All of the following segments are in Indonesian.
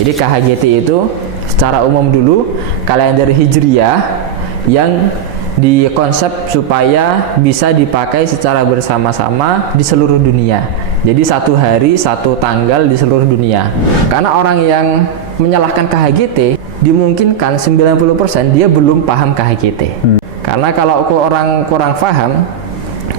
Jadi KHGT itu secara umum dulu kalender Hijriyah yang dikonsep supaya bisa dipakai secara bersama-sama di seluruh dunia. Jadi satu hari, satu tanggal di seluruh dunia. Karena orang yang menyalahkan KHGT, dimungkinkan 90% dia belum paham KHGT. Karena kalau orang kurang paham,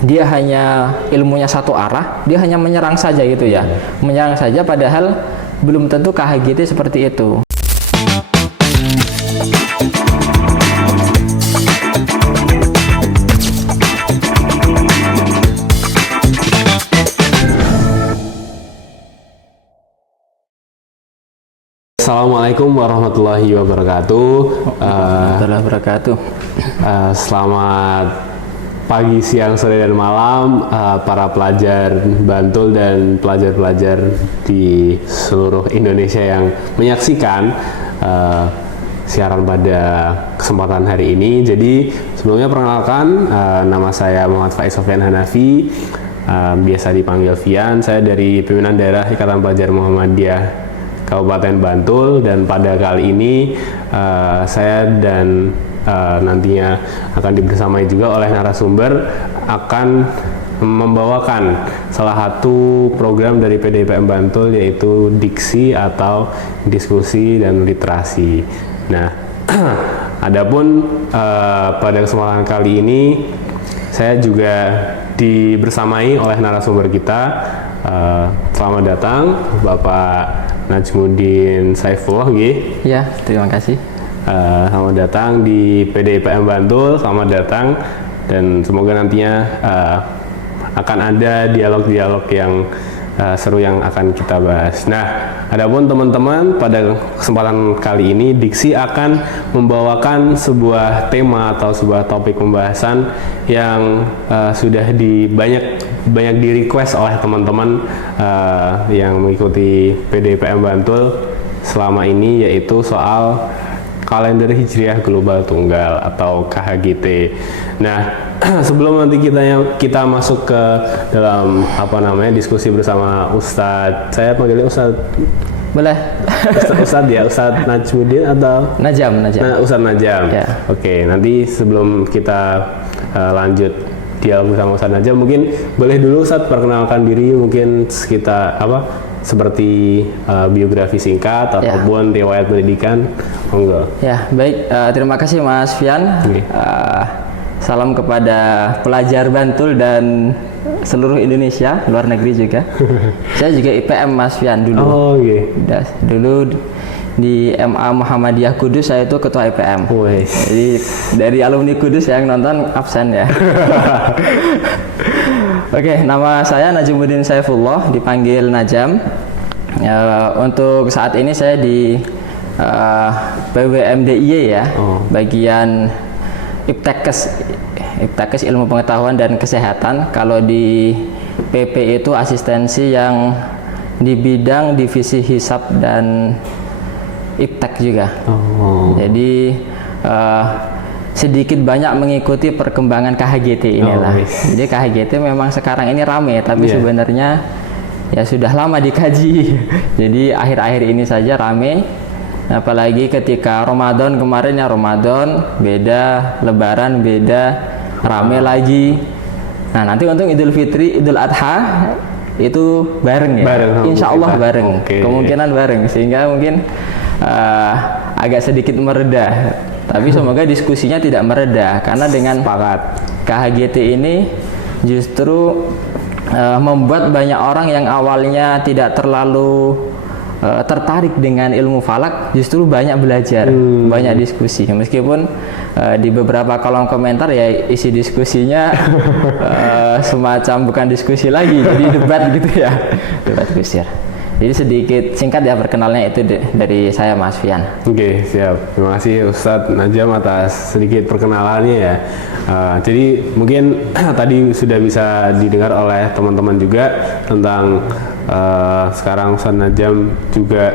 dia hanya ilmunya satu arah, dia hanya menyerang saja gitu ya. Menyerang saja padahal belum tentu KHGT seperti itu. Assalamualaikum warahmatullahi wabarakatuh. Warahmatullahi wabarakatuh. Selamat pagi, siang, sore, dan malam para pelajar Bantul dan pelajar-pelajar di seluruh Indonesia yang menyaksikan siaran pada kesempatan hari ini. Jadi sebelumnya perkenalkan, nama saya Muhammad Faiz Sofyan Hanafi, biasa dipanggil Fian. Saya dari Pimpinan Daerah Ikatan Pelajar Muhammadiyah Kabupaten Bantul, dan pada kali ini saya dan nantinya akan dibersamai juga oleh narasumber akan membawakan salah satu program dari PDIPM Bantul, yaitu diksi atau diskusi dan literasi. Nah, adapun pada kesempatan kali ini saya juga dibersamai oleh narasumber kita. Selamat datang Bapak Najmuddin Saifullah, Ya, terima kasih. Selamat datang di PDIPM Bantul, selamat datang, dan semoga nantinya akan ada dialog-dialog yang seru yang akan kita bahas. Nah, adapun teman-teman, pada kesempatan kali ini Diksi akan membawakan sebuah tema atau sebuah topik pembahasan yang sudah banyak di request oleh teman-teman yang mengikuti PDIPM Bantul selama ini, yaitu soal kalender Hijriah Global Tunggal atau KHGT. Nah, sebelum nanti kita masuk ke dalam diskusi bersama Ustadz, saya panggilnya Ustadz. Boleh. Ustadz ya, Ustadz Najmuddin atau Najam. Nah, Ustadz Najam. Ya. Oke, nanti sebelum kita lanjut dialog bersama Ustadz Najam, mungkin boleh dulu Ustadz perkenalkan diri, mungkin sekitar seperti biografi singkat ataupun riwayat pendidikan. Monggo. Ya, baik. Terima kasih Mas Fian. Salam kepada pelajar Bantul dan seluruh Indonesia, luar negeri juga. Saya juga IPM Mas Fian dulu. Oh, Dulu di MA Muhammadiyah Kudus saya itu ketua IPM. Jadi dari alumni Kudus yang nonton absen ya. Oke, nama saya Najmuddin Saifullah, dipanggil Najam. Untuk saat ini saya di PWMDIY ya, bagian Iptekes Ilmu Pengetahuan dan Kesehatan. Kalau di PP itu asistensi yang di bidang divisi hisab dan iptek juga. Jadi sedikit banyak mengikuti perkembangan KHGT inilah. Jadi KHGT memang sekarang ini rame, tapi sebenarnya ya sudah lama dikaji. Jadi akhir-akhir ini saja rame. Apalagi ketika Ramadan kemarin, ya Ramadan beda, Lebaran beda, rame lagi. Nah, nanti untuk Idul Fitri, Idul Adha itu bareng ya. Insya Allah bareng. Kemungkinan bareng, sehingga mungkin agak sedikit mereda. Tapi semoga diskusinya tidak mereda, karena dengan KHGT ini justru membuat banyak orang yang awalnya tidak terlalu tertarik dengan ilmu falak, justru banyak belajar, banyak diskusi. Meskipun di beberapa kolom komentar ya isi diskusinya semacam bukan diskusi lagi, jadi debat gitu ya, debat kusir. Jadi sedikit singkat ya perkenalnya itu dari saya Mas Fian. Oke, siap. Terima kasih Ustadz Najam atas sedikit perkenalannya ya. Jadi mungkin tadi sudah bisa didengar oleh teman-teman juga tentang sekarang Ustadz Najam juga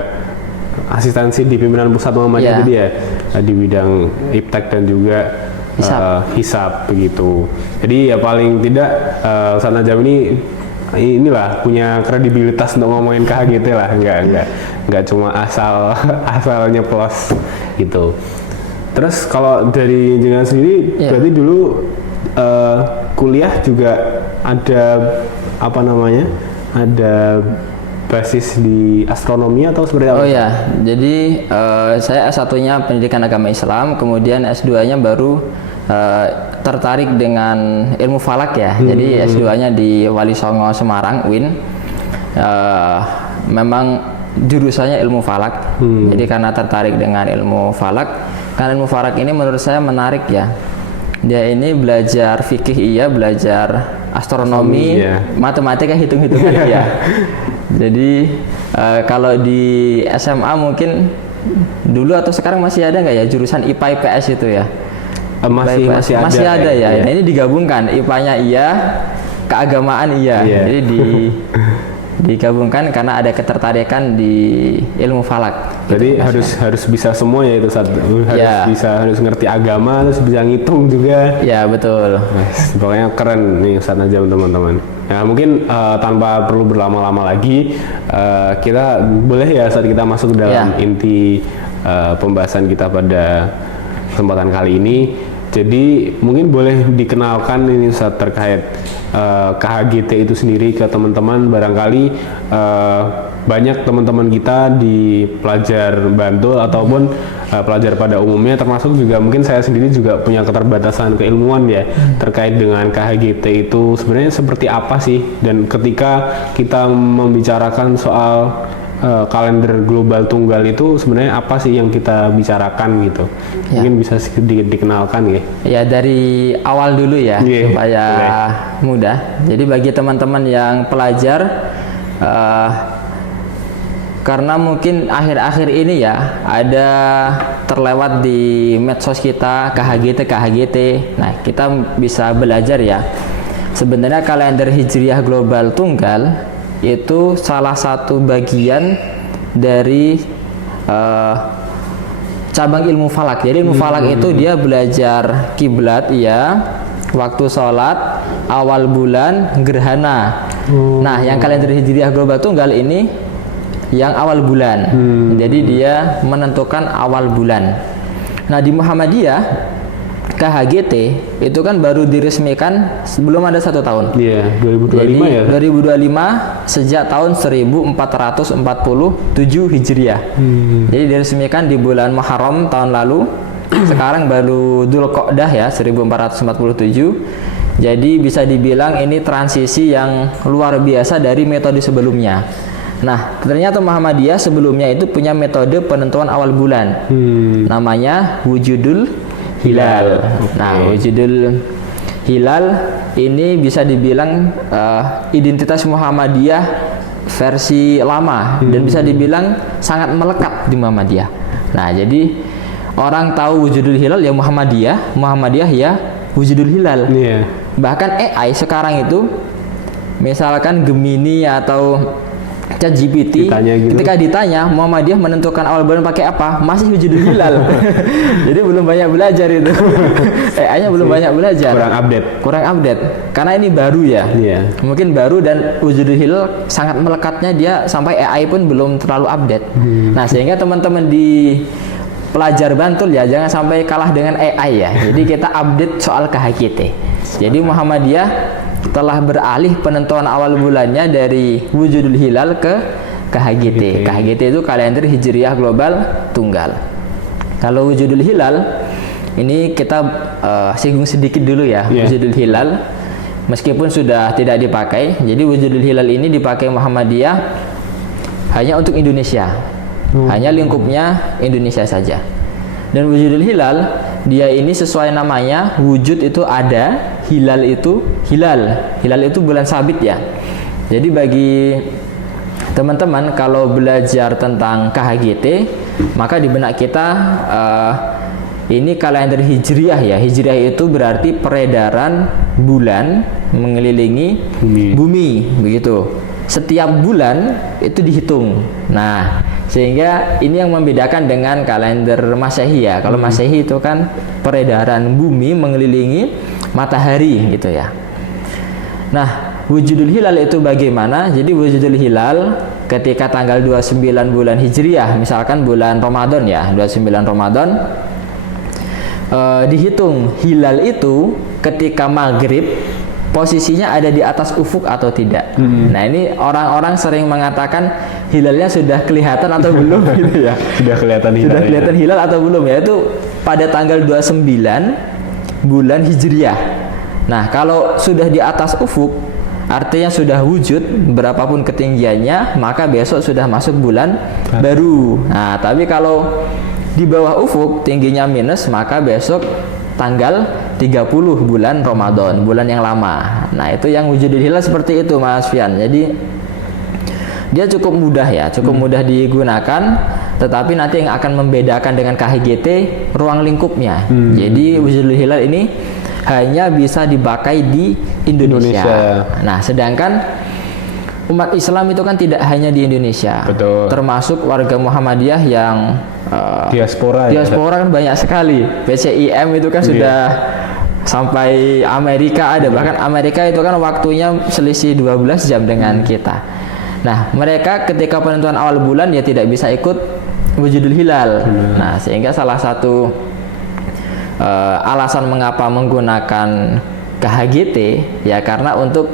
asistensi di pimpinan pusat Muhammadiyah tadi ya, di bidang iptek dan juga hisab begitu. Jadi ya paling tidak Ustadz Najam ini inilah punya kredibilitas untuk ngomongin KHGT lah, nggak cuma asal nyeplos gitu. Terus kalau dari jenengan sendiri, berarti dulu kuliah juga ada apa namanya, ada basis di astronomi atau seperti apa? Oh ya, jadi saya S1-nya pendidikan agama Islam, kemudian S2-nya baru tertarik dengan ilmu falak ya. Jadi S2-nya di Wali Songo Semarang, UIN. Memang jurusannya ilmu falak. Jadi karena tertarik dengan ilmu falak, karena ilmu falak ini menurut saya menarik ya. Dia ini belajar fikih iya, belajar astronomi, matematika, hitung-hitungan ya. Jadi kalau di SMA mungkin dulu atau sekarang masih ada nggak ya jurusan IPA IPS itu ya? Masih ada ya. Nah, ini digabungkan, IPA-nya iya, keagamaan iya. Jadi digabungkan karena ada ketertarikan di ilmu falak. Jadi harus bisa semua ya itu harus ngerti agama, terus bisa ngitung juga. Ya betul. Pokoknya keren nih Ustadz Najam teman-teman. Ya mungkin tanpa perlu berlama-lama lagi, kita boleh ya saat kita masuk dalam inti pembahasan kita pada kesempatan kali ini. Jadi mungkin boleh dikenalkan ini Ustadz terkait KHGT itu sendiri ke teman-teman. Barangkali banyak teman-teman kita di pelajar Bantul ataupun pelajar pada umumnya, termasuk juga mungkin saya sendiri juga punya keterbatasan keilmuan ya terkait dengan KHGT itu sebenarnya seperti apa sih, dan ketika kita membicarakan soal kalender global tunggal itu sebenarnya apa sih yang kita bicarakan gitu. Mungkin bisa sedikit dikenalkan ya. Ya dari awal dulu ya supaya mudah. Jadi bagi teman-teman yang pelajar, karena mungkin akhir-akhir ini ya ada terlewat di medsos kita KHGT. Nah, kita bisa belajar ya. Sebenarnya kalender Hijriah global tunggal itu salah satu bagian dari cabang ilmu falak. Jadi ilmu falak itu dia belajar kiblat ya, waktu sholat, awal bulan, gerhana. Nah, yang kalender Hijriah global tunggal ini yang awal bulan. Jadi dia menentukan awal bulan. Nah, di Muhammadiyah KHGT itu kan baru diresmikan sebelum ada 1 tahun. Iya, 2025 jadi, ya. 2025 sejak tahun 1447 Hijriah. Jadi diresmikan di bulan Muharram tahun lalu. Sekarang baru Dzulqa'dah ya, 1447. Jadi bisa dibilang ini transisi yang luar biasa dari metode sebelumnya. Nah, ternyata Muhammadiyah sebelumnya itu punya metode penentuan awal bulan. Namanya wujudul hilal. Nah, wujudul hilal ini bisa dibilang identitas Muhammadiyah versi lama dan bisa dibilang sangat melekat di Muhammadiyah. Nah, jadi orang tahu wujudul hilal ya Muhammadiyah ya wujudul hilal. Bahkan AI sekarang itu misalkan Gemini atau ChatGPT gitu. Ketika ditanya Muhammadiyah menentukan awal bulan pakai apa, masih wujudul hilal. Jadi belum banyak belajar itu. AI-nya belum banyak belajar. Kurang update. Karena ini baru ya. Mungkin baru dan wujudul hilal sangat melekatnya dia sampai AI pun belum terlalu update. Nah, sehingga teman-teman di pelajar Bantul ya jangan sampai kalah dengan AI ya. Jadi kita update soal KHGT. Jadi Muhammadiyah telah beralih penentuan awal bulannya dari wujudul hilal ke KHGT. KHGT itu kalender Hijriah global tunggal. Kalau wujudul hilal ini kita singgung sedikit dulu ya. Wujudul hilal meskipun sudah tidak dipakai. Jadi wujudul hilal ini dipakai Muhammadiyah hanya untuk Indonesia. Hanya lingkupnya Indonesia saja. Dan wujudul hilal dia ini sesuai namanya, wujud itu ada, hilal itu bulan sabit ya. Jadi bagi teman-teman kalau belajar tentang KHGT, maka di benak kita ini kalender Hijriah ya. Hijriah itu berarti peredaran bulan mengelilingi bumi begitu. Setiap bulan itu dihitung. Nah, sehingga ini yang membedakan dengan kalender Masehi ya. Kalau Masehi itu kan peredaran bumi mengelilingi matahari gitu ya. Nah, wujudul hilal itu bagaimana? Jadi wujudul hilal ketika tanggal 29 bulan Hijriah, misalkan bulan Ramadan ya, 29 Ramadan, dihitung hilal itu ketika maghrib posisinya ada di atas ufuk atau tidak. Nah, ini orang-orang sering mengatakan hilalnya sudah kelihatan atau belum gitu ya. Sudah kelihatan hilal. Sudah kelihatan hilal atau belum ya, itu pada tanggal 29 bulan Hijriah. Nah, kalau sudah di atas ufuk artinya sudah wujud berapapun ketinggiannya, maka besok sudah masuk bulan baru. Nah, tapi kalau di bawah ufuk tingginya minus, maka besok tanggal 30 bulan Ramadan, bulan yang lama. Nah, itu yang wujudul hilal seperti itu Mas Fian. Jadi dia cukup mudah ya, cukup mudah digunakan, tetapi nanti yang akan membedakan dengan KHGT ruang lingkupnya. Jadi wujudul hilal ini hanya bisa dipakai di Indonesia. Nah, sedangkan umat Islam itu kan tidak hanya di Indonesia. Betul. Termasuk warga Muhammadiyah yang diaspora kan banyak sekali. PCIM itu kan sudah sampai Amerika ada. Bahkan Amerika itu kan waktunya selisih 12 jam dengan kita. Nah, mereka ketika penentuan awal bulan ya tidak bisa ikut wujudul hilal. Nah, sehingga salah satu alasan mengapa menggunakan KHGT ya karena untuk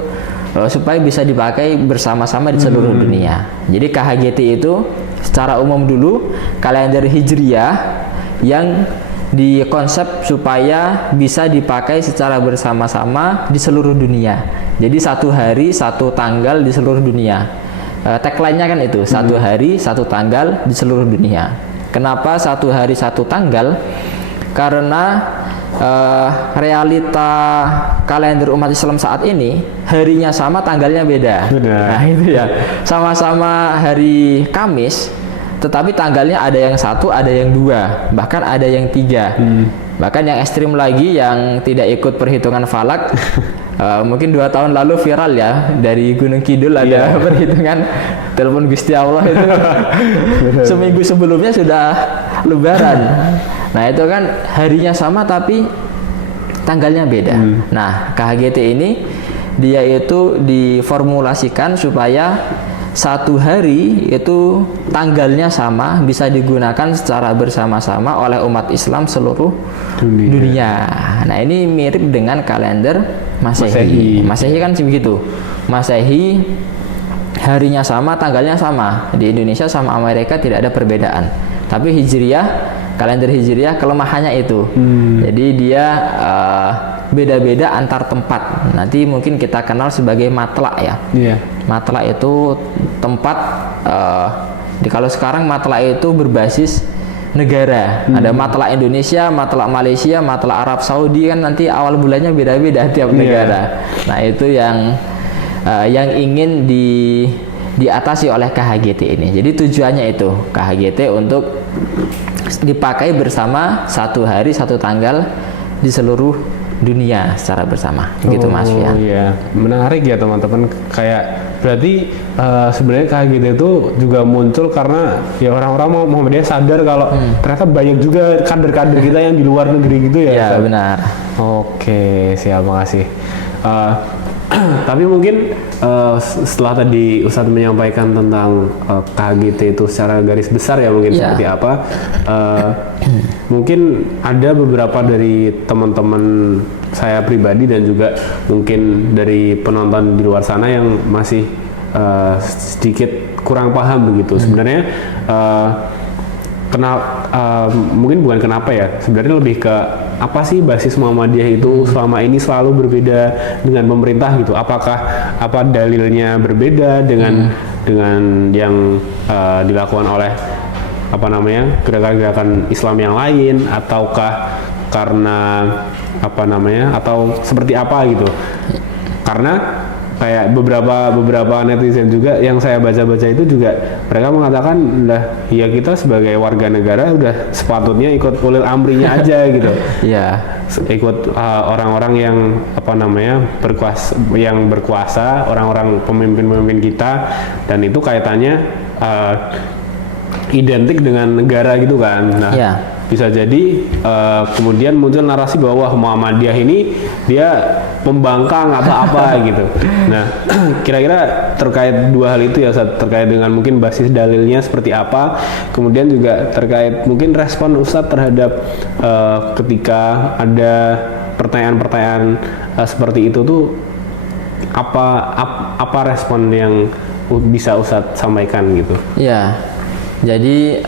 supaya bisa dipakai bersama-sama di seluruh dunia. Jadi KHGT itu secara umum dulu kalender Hijriah yang dikonsep supaya bisa dipakai secara bersama-sama di seluruh dunia. Jadi satu hari satu tanggal di seluruh dunia. Tagline-nya kan itu, satu hari satu tanggal di seluruh dunia. Kenapa satu hari satu tanggal? Karena realita kalender umat Islam saat ini harinya sama tanggalnya beda. Nah, itu ya, sama-sama hari Kamis tetapi tanggalnya ada yang satu, ada yang dua, bahkan ada yang tiga. Bahkan yang ekstrim lagi yang tidak ikut perhitungan falak mungkin 2 tahun lalu viral ya, dari Gunung Kidul ada perhitungan telepon Gusti Allah itu seminggu sebelumnya sudah Lebaran. Nah, itu kan harinya sama tapi tanggalnya beda. Nah, KHGT ini dia itu diformulasikan supaya satu hari itu tanggalnya sama, bisa digunakan secara bersama-sama oleh umat Islam seluruh dunia. Nah, ini mirip dengan kalender Masehi. Masehi kan begitu. Masehi harinya sama, tanggalnya sama. Di Indonesia sama Amerika tidak ada perbedaan. Tapi Hijriah, kalender Hijriah kelemahannya itu. Jadi dia beda-beda antar tempat. Nanti mungkin kita kenal sebagai matlak ya. Matlak itu tempat kalau sekarang matlak itu berbasis negara. Ada matlak Indonesia, matlak Malaysia, matlak Arab Saudi, kan nanti awal bulannya beda-beda tiap negara. Nah, itu yang ingin diatasi oleh KHGT ini. Jadi tujuannya itu KHGT untuk dipakai bersama satu hari satu tanggal di seluruh dunia secara bersama. Gitu Mas Fian. Iya, menarik ya teman-teman. Kayak berarti sebenarnya KHGT itu juga muncul karena ya orang-orang Muhammadiyah sadar kalau ternyata banyak juga kader-kader kita yang di luar negeri gitu ya. Iya, benar. Oke, siap, makasih. Tapi mungkin setelah tadi Ustadz menyampaikan tentang KHGT itu secara garis besar ya mungkin seperti apa, mungkin ada beberapa dari teman-teman saya pribadi dan juga mungkin dari penonton di luar sana yang masih sedikit kurang paham begitu. Sebenarnya mungkin bukan kenapa ya, sebenarnya lebih ke apa sih basis Muhammadiyah itu selama ini selalu berbeda dengan pemerintah gitu. Apa dalilnya berbeda dengan yang dilakukan oleh gerakan-gerakan Islam yang lain, ataukah karena atau seperti apa gitu. Karena kayak beberapa netizen juga yang saya baca-baca itu juga mereka mengatakan lah ya kita sebagai warga negara udah sepatutnya ikut ulil amrinya aja gitu. Iya. Ikut orang-orang yang berkuasa, orang-orang pemimpin-pemimpin kita, dan itu kaitannya identik dengan negara gitu kan. Nah, Ya. bisa jadi kemudian muncul narasi bahwa Muhammadiyah ini dia pembangkang atau apa gitu. Nah, kira-kira terkait dua hal itu ya, terkait dengan mungkin basis dalilnya seperti apa, kemudian juga terkait mungkin respon Ustadz terhadap ketika ada pertanyaan-pertanyaan seperti itu tuh apa respon yang bisa Ustadz sampaikan gitu. Ya, jadi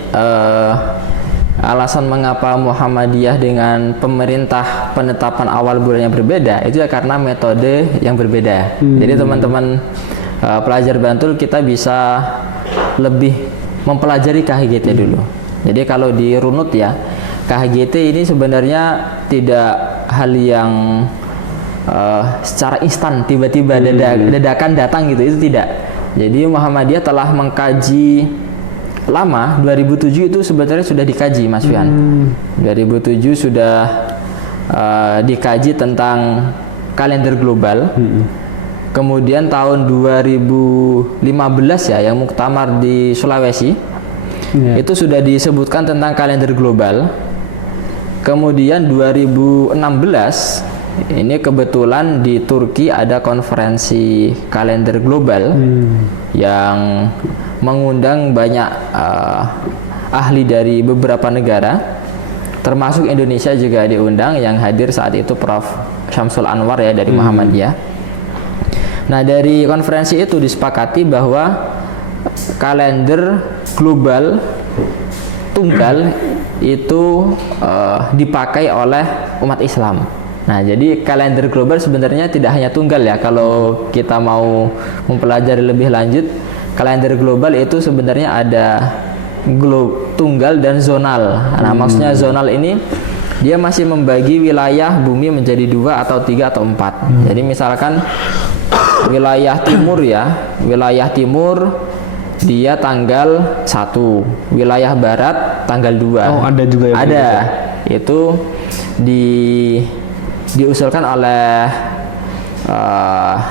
alasan mengapa Muhammadiyah dengan pemerintah penetapan awal bulannya berbeda itu ya karena metode yang berbeda. Jadi teman-teman pelajar Bantul kita bisa lebih mempelajari KHGT dulu. Jadi kalau di runut ya, KHGT ini sebenarnya tidak hal yang secara instan tiba-tiba dadakan datang gitu, itu tidak. Jadi Muhammadiyah telah mengkaji lama, 2007 itu sebenarnya sudah dikaji Mas Fian. 2007 sudah dikaji tentang kalender global. Kemudian tahun 2015 ya yang muktamar di Sulawesi itu sudah disebutkan tentang kalender global. Kemudian 2016 ini kebetulan di Turki ada konferensi kalender global yang mengundang banyak ahli dari beberapa negara, termasuk Indonesia juga diundang, yang hadir saat itu Prof. Syamsul Anwar ya dari Muhammadiyah. Nah, dari konferensi itu disepakati bahwa kalender global tunggal itu dipakai oleh umat Islam. Nah, jadi kalender global sebenarnya tidak hanya tunggal ya. Kalau kita mau mempelajari lebih lanjut, kalender global itu sebenarnya ada tunggal dan zonal. Nah, maksudnya zonal ini dia masih membagi wilayah bumi menjadi 2 atau 3 atau 4. Jadi misalkan wilayah timur ya, wilayah timur dia tanggal 1, wilayah barat tanggal 2. Oh, ada juga yang ada. Itu diusulkan oleh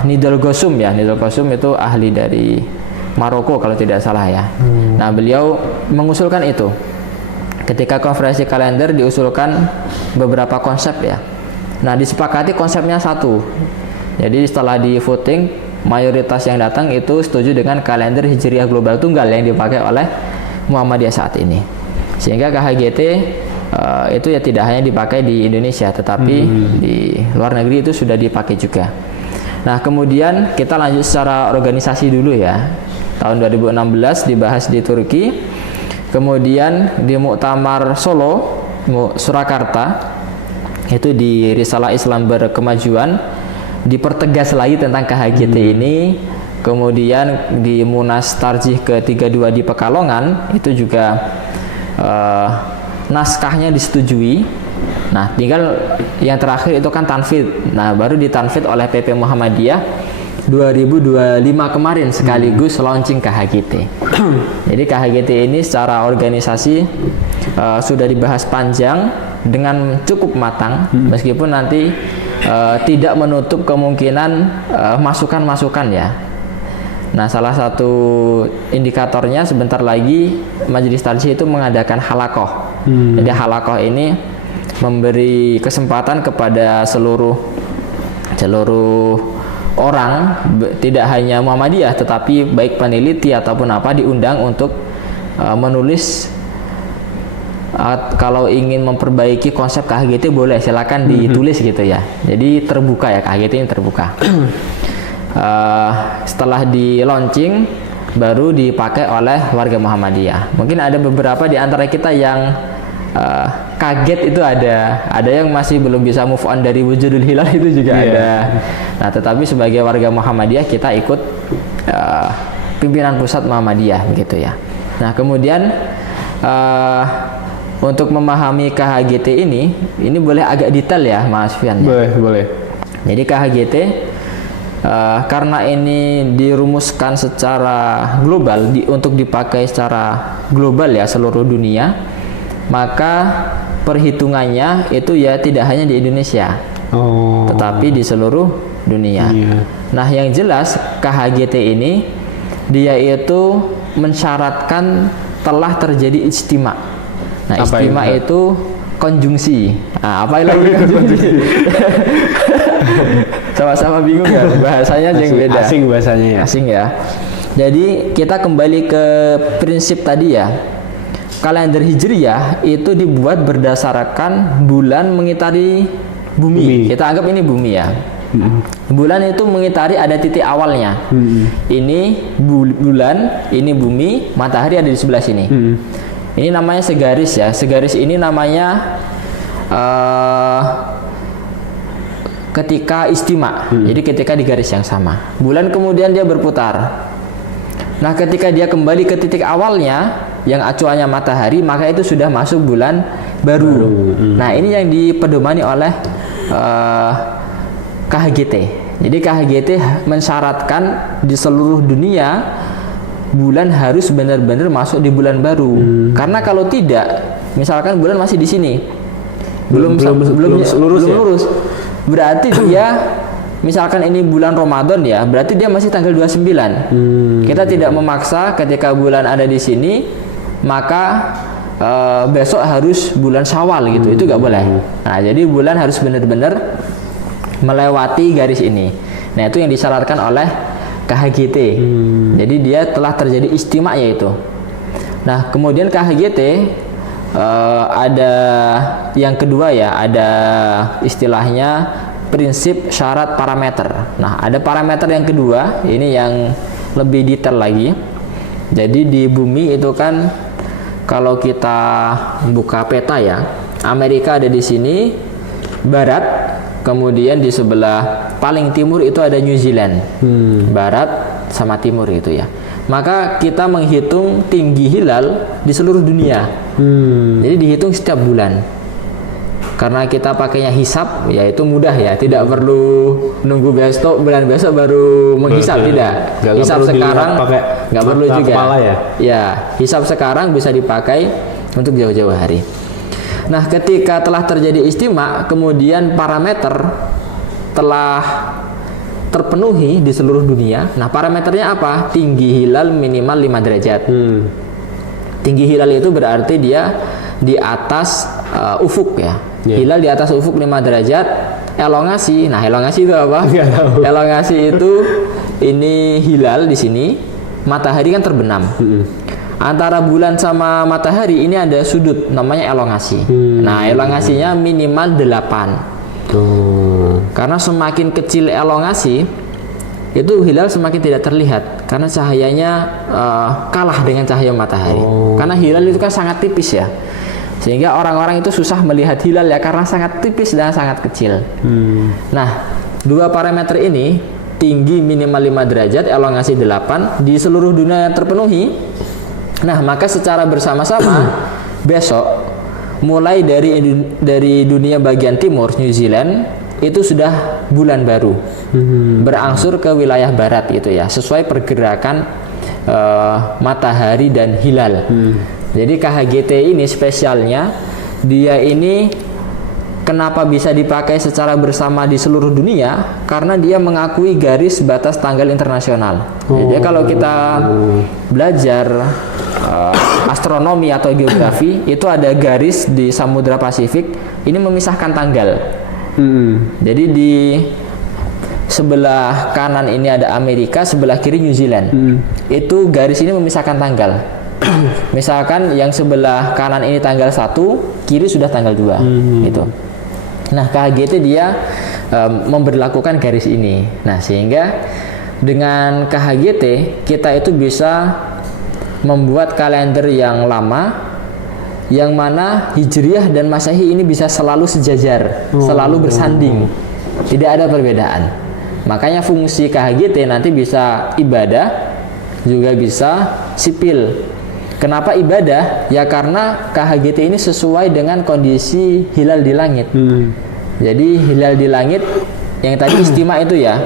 Nidal Gosum ya. Nidal Gosum itu ahli dari Maroko kalau tidak salah ya. Nah, beliau mengusulkan itu. Ketika konferensi kalender diusulkan beberapa konsep ya. Nah, disepakati konsepnya satu. Jadi setelah di voting, mayoritas yang datang itu setuju dengan kalender Hijriah global tunggal yang dipakai oleh Muhammadiyah saat ini. Sehingga KHGT itu ya tidak hanya dipakai di Indonesia, tetapi di luar negeri itu sudah dipakai juga. Nah, kemudian kita lanjut secara organisasi dulu ya. Tahun 2016 dibahas di Turki, kemudian di Muktamar Solo, Surakarta, itu di Risalah Islam Berkemajuan dipertegas lagi tentang KHGT ini. Kemudian di Munas Tarjih ke-32 di Pekalongan itu juga naskahnya disetujui. Nah, tinggal yang terakhir itu kan tanfid. Nah, baru ditanfid oleh PP Muhammadiyah 2025 kemarin sekaligus launching KHGT. Jadi KHGT ini secara organisasi sudah dibahas panjang dengan cukup matang, meskipun nanti tidak menutup kemungkinan masukan-masukan ya. Nah, salah satu indikatornya sebentar lagi Majelis Tarjih itu mengadakan halakoh. Jadi halakoh ini memberi kesempatan kepada seluruh orang, tidak hanya Muhammadiyah tetapi baik peneliti ataupun apa, diundang untuk menulis. Kalau ingin memperbaiki konsep KHGT boleh, silakan ditulis gitu ya. Jadi terbuka ya, KHGT ini terbuka. Setelah di launching baru dipakai oleh warga Muhammadiyah. Mungkin ada beberapa di antara kita yang kaget, itu ada yang masih belum bisa move on dari wujudul hilal itu juga ada. Nah, tetapi sebagai warga Muhammadiyah kita ikut pimpinan pusat Muhammadiyah begitu ya. Nah, kemudian untuk memahami KHGT ini boleh agak detail ya Mas Fian ya? Boleh. Jadi KHGT karena ini dirumuskan secara global, untuk dipakai secara global ya seluruh dunia, maka perhitungannya itu ya tidak hanya di Indonesia, tetapi di seluruh dunia. Nah, yang jelas KHGT ini dia itu mensyaratkan telah terjadi ijtima. Nah, Apa ijtima itu? itu konjungsi. Nah, apa lagi konjungsi? Sama-sama bingung ya, bahasanya yang beda. Asing bahasanya ya. Asing ya. Jadi kita kembali ke prinsip tadi ya. Kalender Hijriyah itu dibuat berdasarkan bulan mengitari bumi. Kita anggap ini bumi ya. Bulan itu mengitari ada titik awalnya. Ini bulan, ini bumi, matahari ada di sebelah sini. Ini namanya segaris ya. Segaris ini namanya ketika istima. Jadi ketika di garis yang sama. Bulan kemudian dia berputar. Nah, ketika dia kembali ke titik awalnya yang acuannya matahari, maka itu sudah masuk bulan baru. Nah, ini yang dipedomani oleh KHGT. Jadi KHGT mensyaratkan di seluruh dunia bulan harus benar-benar masuk di bulan baru. Karena kalau tidak, misalkan bulan masih di sini, belum lurus. Berarti dia misalkan ini bulan Ramadan ya, berarti dia masih tanggal 29. Kita tidak memaksa ketika bulan ada di sini, maka besok harus bulan Syawal gitu. Itu nggak boleh. Nah, jadi bulan harus benar-benar melewati garis ini. Nah, itu yang disyaratkan oleh KHGT. Jadi dia telah terjadi istima yaitu. Nah, kemudian KHGT ada yang kedua ya, ada istilahnya prinsip syarat parameter. Nah, ada parameter yang kedua, ini yang lebih detail lagi. Jadi di bumi itu kan kalau kita buka peta ya, Amerika ada di sini barat, kemudian di sebelah paling timur itu ada New Zealand. Barat sama timur itu ya. Maka kita menghitung tinggi hilal di seluruh dunia. Jadi dihitung setiap bulan. Karena kita pakainya hisab, ya itu mudah ya, tidak perlu nunggu bulan besok baru menghisab, tidak. Hisab sekarang nggak perlu juga. Ya, hisab sekarang bisa dipakai untuk jauh-jauh hari. Nah, ketika telah terjadi istima, kemudian parameter telah terpenuhi di seluruh dunia. Nah, parameternya apa? Tinggi hilal minimal 5 derajat. Tinggi hilal itu berarti dia di atas ufuk ya. Hilal di atas ufuk 5 derajat. Elongasi. Nah, elongasi itu apa? Elongasi itu ini hilal di sini, matahari kan terbenam. Antara bulan sama matahari ini ada sudut namanya elongasi. Nah, elongasinya minimal 8. Karena semakin kecil elongasi, itu hilal semakin tidak terlihat karena cahayanya kalah dengan cahaya matahari. Karena hilal itu kan sangat tipis ya. Sehingga orang-orang itu susah melihat hilal ya karena sangat tipis dan sangat kecil. Nah, dua parameter ini, tinggi minimal 5 derajat, elongasi 8 di seluruh dunia yang terpenuhi. Nah, maka secara bersama-sama besok mulai dari dunia bagian timur New Zealand itu sudah bulan baru. Berangsur ke wilayah barat gitu ya, sesuai pergerakan matahari dan hilal. Jadi KHGT ini spesialnya, dia ini kenapa bisa dipakai secara bersama di seluruh dunia? Karena dia mengakui garis batas tanggal internasional. Jadi kalau kita belajar astronomi atau geografi, itu ada garis di Samudra Pasifik, ini memisahkan tanggal. Jadi di sebelah kanan ini ada Amerika, sebelah kiri New Zealand. Itu garis ini memisahkan tanggal. Misalkan yang sebelah kanan ini tanggal 1, kiri sudah tanggal 2 gitu. Nah, KHGT dia memberlakukan garis ini. Nah, sehingga dengan KHGT kita itu bisa membuat kalender yang lama, yang mana Hijriyah dan Masehi ini bisa selalu sejajar, selalu bersanding, tidak ada perbedaan. Makanya fungsi KHGT nanti bisa ibadah, juga bisa sipil. Kenapa ibadah? Ya karena KHGT ini sesuai dengan kondisi hilal di langit. Jadi hilal di langit yang tadi istima itu ya.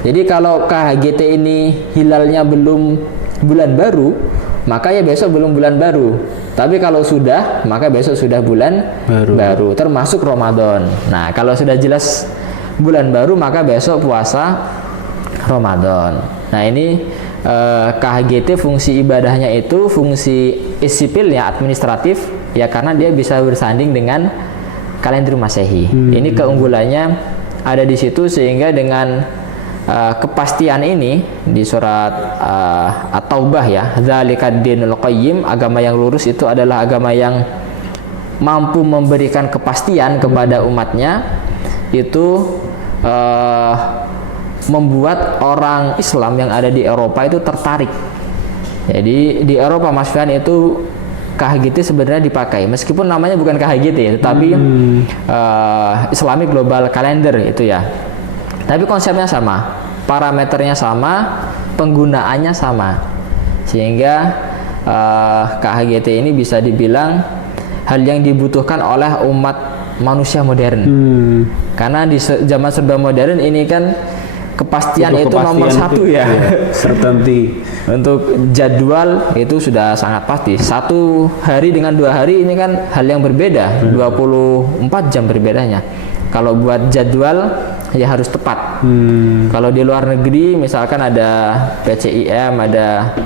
Jadi kalau KHGT ini hilalnya belum bulan baru, maka ya besok belum bulan baru. Tapi kalau sudah, maka besok sudah bulan baru termasuk Ramadan. Nah, kalau sudah jelas bulan baru, maka besok puasa Ramadan. Nah, ini KHGT fungsi ibadahnya itu fungsi sipilnya administratif ya karena dia bisa bersanding dengan kalender Masehi. Ini keunggulannya ada di situ, sehingga dengan kepastian ini di surat At-Taubah ya, dzalikad dinul qayyim, agama yang lurus itu adalah agama yang mampu memberikan kepastian kepada umatnya, itu membuat orang Islam yang ada di Eropa itu tertarik. Jadi di Eropa Mas Fian itu KHGT sebenarnya dipakai, meskipun namanya bukan KHGT tetapi Islamic Global Calendar itu ya. Tapi konsepnya sama, parameternya sama, penggunaannya sama, sehingga KHGT ini bisa dibilang hal yang dibutuhkan oleh umat manusia modern. Karena di zaman serba modern ini kan kepastian itu nomor satu ya. Certainty. Untuk jadwal itu sudah sangat pasti. 1 hari dengan 2 hari ini kan hal yang berbeda, 24 jam berbedanya. Kalau buat jadwal ya harus tepat. Kalau di luar negeri misalkan ada PCIM, ada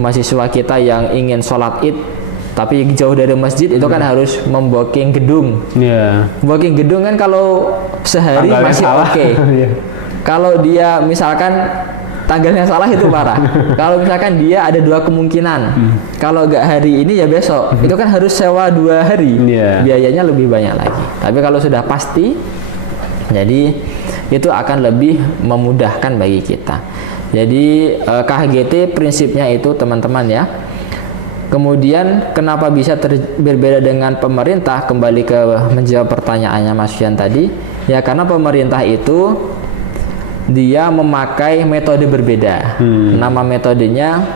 mahasiswa kita yang ingin sholat id tapi jauh dari masjid, itu kan harus membooking gedung. Booking gedung kan kalau sehari Tanggalnya masih oke. Kalau dia misalkan tanggalnya salah itu parah. Kalau misalkan dia ada 2 kemungkinan, kalau nggak hari ini ya besok, itu kan harus sewa 2 hari, biayanya lebih banyak lagi. Tapi kalau sudah pasti, jadi itu akan lebih memudahkan bagi kita. Jadi KHGT prinsipnya itu teman-teman ya. Kemudian kenapa bisa berbeda dengan pemerintah? Kembali ke menjawab pertanyaannya Mas Fian tadi, ya karena pemerintah itu dia memakai metode berbeda. Nama metodenya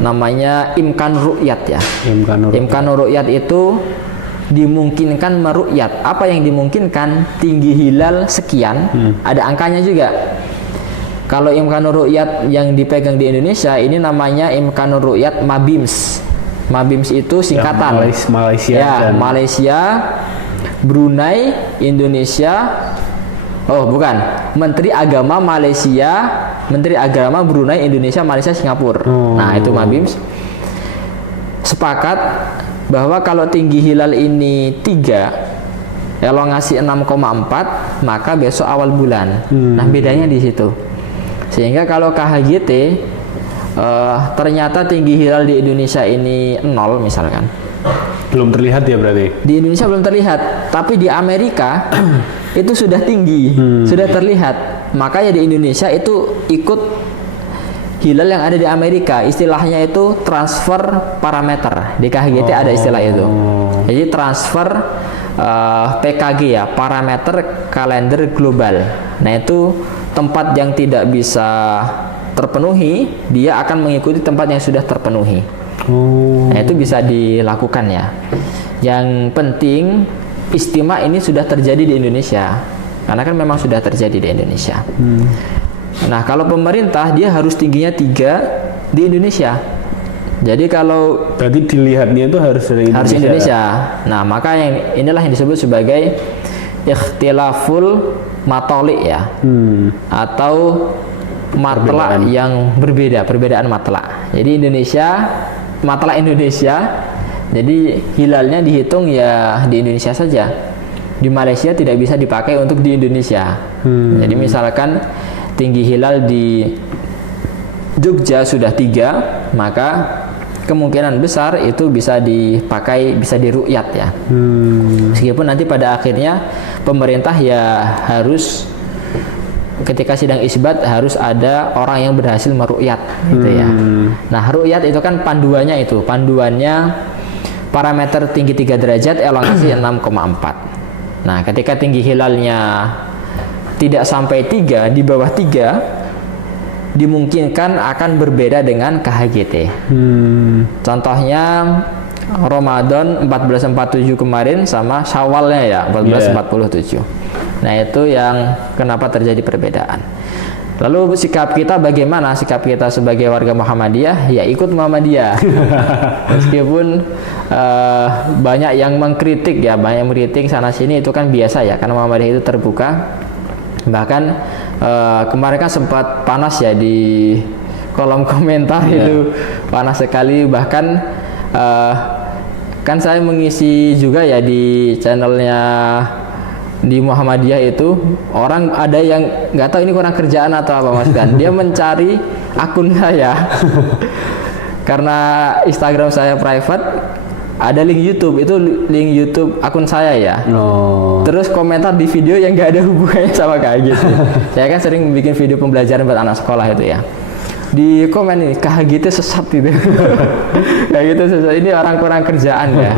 namanya Imkan Ru'yat ya. Imkan Ru'yat itu dimungkinkan meru'yat. Apa yang dimungkinkan? Tinggi hilal sekian, ada angkanya juga. Kalau Imkanur Ru'yat yang dipegang di Indonesia ini namanya Imkanur Ru'yat Mabims. Mabims itu singkatan. Malaysia ya, dan Malaysia, Brunei, Indonesia. Oh, bukan. Menteri Agama Malaysia, Menteri Agama Brunei, Indonesia, Malaysia, Singapura. Nah, itu Mabims. Sepakat bahwa kalau tinggi hilal ini 3, elongasi 6,4, maka besok awal bulan. Nah, bedanya di situ. Sehingga kalau KHGT ternyata tinggi hilal di Indonesia ini 0 misalkan, belum terlihat ya berarti? Di Indonesia belum terlihat, tapi di Amerika itu sudah tinggi, sudah terlihat. Makanya di Indonesia itu ikut hilal yang ada di Amerika. Istilahnya itu transfer parameter. Di KHGT ada istilah itu. Jadi transfer PKG ya, parameter kalender global. Nah, itu tempat yang tidak bisa terpenuhi, dia akan mengikuti tempat yang sudah terpenuhi. Nah, itu bisa dilakukan ya. Yang penting istimewa ini sudah terjadi di Indonesia, karena kan memang sudah terjadi di Indonesia. Nah, kalau pemerintah dia harus tingginya 3 di Indonesia. Jadi kalau berarti dilihatnya itu harus dari Indonesia. Harus Indonesia. Nah, maka inilah yang disebut sebagai ikhtilaful matoli ya, atau matla yang berbeda, perbedaan matla. Jadi matla Indonesia, jadi hilalnya dihitung ya di Indonesia saja. Di Malaysia tidak bisa dipakai untuk di Indonesia. Jadi misalkan tinggi hilal di Jogja sudah 3, maka kemungkinan besar itu bisa dipakai, bisa diru'yat ya. Meskipun nanti pada akhirnya pemerintah ya harus ketika sidang isbat harus ada orang yang berhasil meru'yat gitu ya. Nah, ru'yat itu kan panduannya parameter tinggi 3 derajat, elongasi 6,4. Nah, ketika tinggi hilalnya tidak sampai 3, di bawah 3, dimungkinkan akan berbeda dengan KHGT. Contohnya Ramadan 1447 kemarin sama Syawalnya ya 1447. Nah, itu yang kenapa terjadi perbedaan. Lalu sikap kita bagaimana? Sikap kita sebagai warga Muhammadiyah ya ikut Muhammadiyah. Meskipun banyak yang mengkritik ya, banyak yang mengkritik sana sini, itu kan biasa ya, karena Muhammadiyah itu terbuka. Bahkan kemarin kan sempat panas ya di kolom komentar itu panas sekali. Bahkan kan saya mengisi juga ya di channelnya di Muhammadiyah itu, orang ada yang nggak tahu ini kurang kerjaan atau apa Mas Fian, dia mencari akun saya karena Instagram saya private, ada link YouTube, itu link YouTube akun saya ya. Terus komentar di video yang nggak ada hubungannya sama KHGT. Saya kan sering bikin video pembelajaran buat anak sekolah itu ya. Di komen ini KHGT sesat gitu. Kayak gitu sesat. Ini orang kurang kerjaan ya.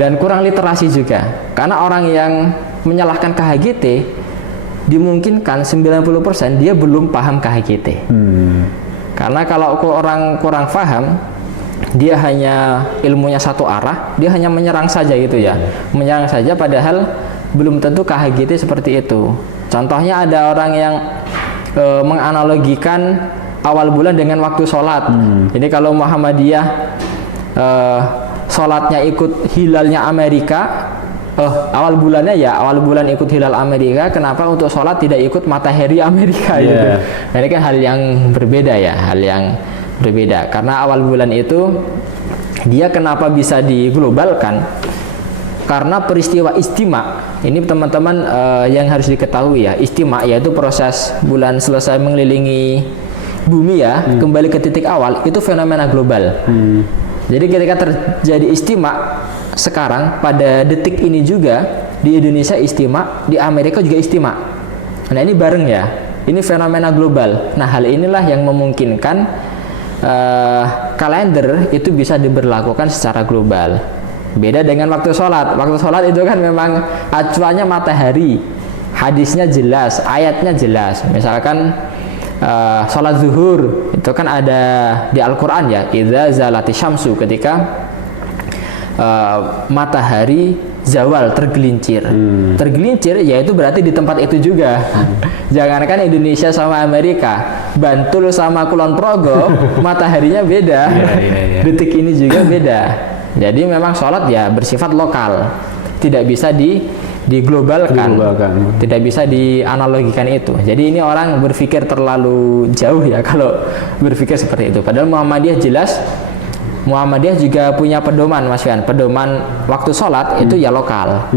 Dan kurang literasi juga. Karena orang yang menyalahkan KHGT dimungkinkan 90% dia belum paham KHGT. Karena kalau orang kurang paham, dia hanya ilmunya satu arah, dia hanya menyerang saja gitu ya. Menyerang saja padahal belum tentu KHGT seperti itu. Contohnya ada orang yang menganalogikan awal bulan dengan waktu sholat. Jadi kalau Muhammadiyah sholatnya ikut hilalnya Amerika, awal bulannya ya awal bulan ikut hilal Amerika, kenapa untuk sholat tidak ikut matahari Amerika gitu? Nah, ini kan hal yang berbeda ya, hal yang berbeda. Karena awal bulan itu dia kenapa bisa diglobalkan? Karena peristiwa istima. Ini teman-teman yang harus diketahui ya, istima yaitu proses bulan selesai mengelilingi bumi ya, kembali ke titik awal, itu fenomena global. Jadi ketika terjadi istima sekarang pada detik ini juga di Indonesia istima, di Amerika juga istima. Nah ini bareng ya, ini fenomena global. Nah hal inilah yang memungkinkan kalender itu bisa diberlakukan secara global. Beda dengan waktu sholat. Waktu sholat itu kan memang acuannya matahari, hadisnya jelas, ayatnya jelas. Misalkan sholat zuhur itu kan ada di Al-Quran ya, idza zalati syamsu, ketika matahari zawal, tergelincir. Tergelincir yaitu berarti di tempat itu juga. Jangankan Indonesia sama Amerika, Bantul sama Kulon Progo mataharinya beda. Detik ini juga beda. Jadi memang sholat ya bersifat lokal, tidak bisa diglobalkan, tidak bisa dianalogikan itu. Jadi ini orang berpikir terlalu jauh ya kalau berpikir seperti itu. Padahal Muhammadiyah jelas, Muhammadiyah juga punya pedoman Mas Fian, pedoman waktu sholat itu ya lokal.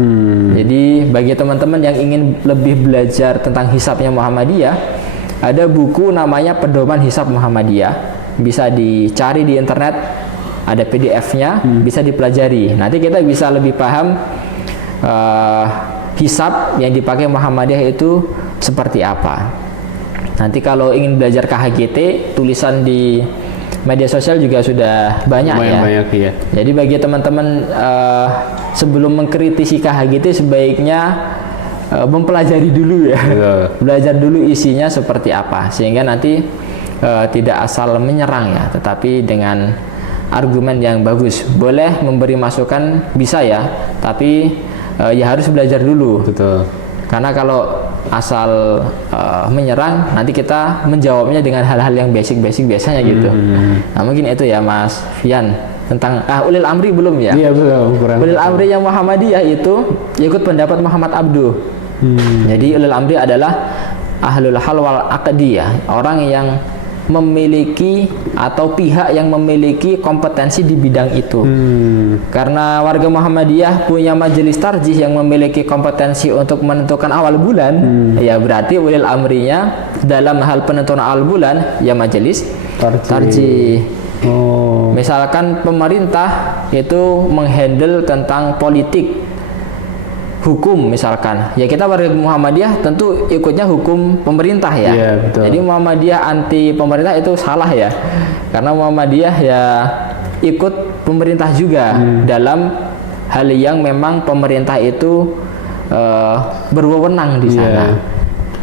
Jadi bagi teman-teman yang ingin lebih belajar tentang hisabnya Muhammadiyah, ada buku namanya Pedoman Hisab Muhammadiyah, bisa dicari di internet, ada PDF-nya, bisa dipelajari. Nanti kita bisa lebih paham hisab yang dipakai Muhammadiyah itu seperti apa. Nanti kalau ingin belajar KHGT, tulisan di media sosial juga sudah banyak ya. Jadi bagi teman-teman sebelum mengkritisi KHGT sebaiknya mempelajari dulu ya. Belajar dulu isinya seperti apa, sehingga nanti tidak asal menyerang ya, tetapi dengan argumen yang bagus. Boleh memberi masukan, bisa ya, tapi ya harus belajar dulu. Betul. Karena kalau asal menyerang, nanti kita menjawabnya dengan hal-hal yang basic-basic biasanya gitu. Nah mungkin itu ya Mas Fian tentang ulil amri belum ya? Iya belum. Ulil amri yang Muhammadiyah itu ikut pendapat Muhammad Abduh. Jadi ulil amri adalah ahlul hal wal aqdi ya, orang yang memiliki atau pihak yang memiliki kompetensi di bidang itu. Karena warga Muhammadiyah punya majelis tarjih yang memiliki kompetensi untuk menentukan awal bulan, ya berarti ulil amrinya dalam hal penentuan awal bulan ya majelis tarjih. Misalkan pemerintah itu menghandle tentang politik, hukum misalkan, ya kita warga Muhammadiyah tentu ikutnya hukum pemerintah ya. Jadi Muhammadiyah anti pemerintah itu salah ya, karena Muhammadiyah ya ikut pemerintah juga dalam hal yang memang pemerintah itu berwenang di sana.